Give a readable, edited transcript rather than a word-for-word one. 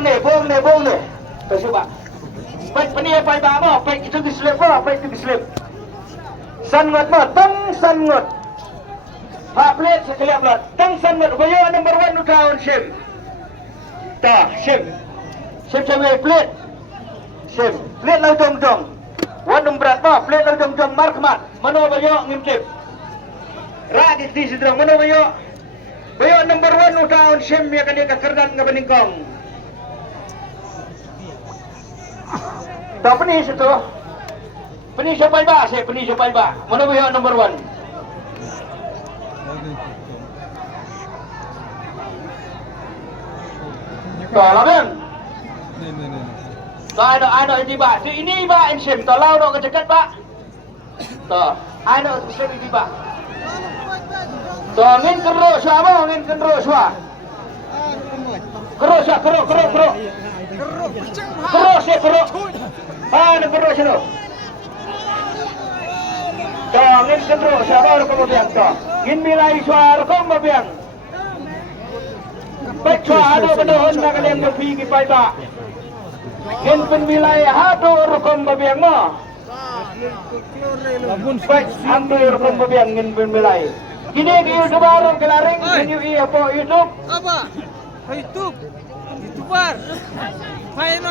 buông nè. Tôi xin bạn. Baik penia pai ba mo, baik itu dislip mo, baik itu dislip. Sangat mo, tang sangat. Pak plate sekalian lot, tang sangat. Bayo number 1 down sim. Ta sim. Sim plate. Sim. Plate lau jom. Wan berat mo, plate lau jom mark mat. Mano bayo ngintip. Ra di sidrong mano bayo. Bayo number 1 down sim ya kan dia kerdan ngabeningkong. Tak penis itu. Penis siapa iba? Saya penis siapa iba? Mana yang number 1? Tak lah kan? Tak ada ini ba. Ini ba insim. Tak lau nak kecekat ba. Tak. Ada insim ini ba. Tak ngin keruk siapa? Ngin keruk siapa? Keruk siapa? Keruk. Keruk. Ano perlu sino? Ngin kendro siapa orang kemudian to? Ngin milai suara kemudian. Baik suara bedohon na kalian berpigi paita. Ngin penmilai hado orang kemudian mo. Baik ambil orang kemudian ngin penmilai. Kini YouTube baru kelaring menu iya po YouTube. Apa? YouTube. YouTuber. Paano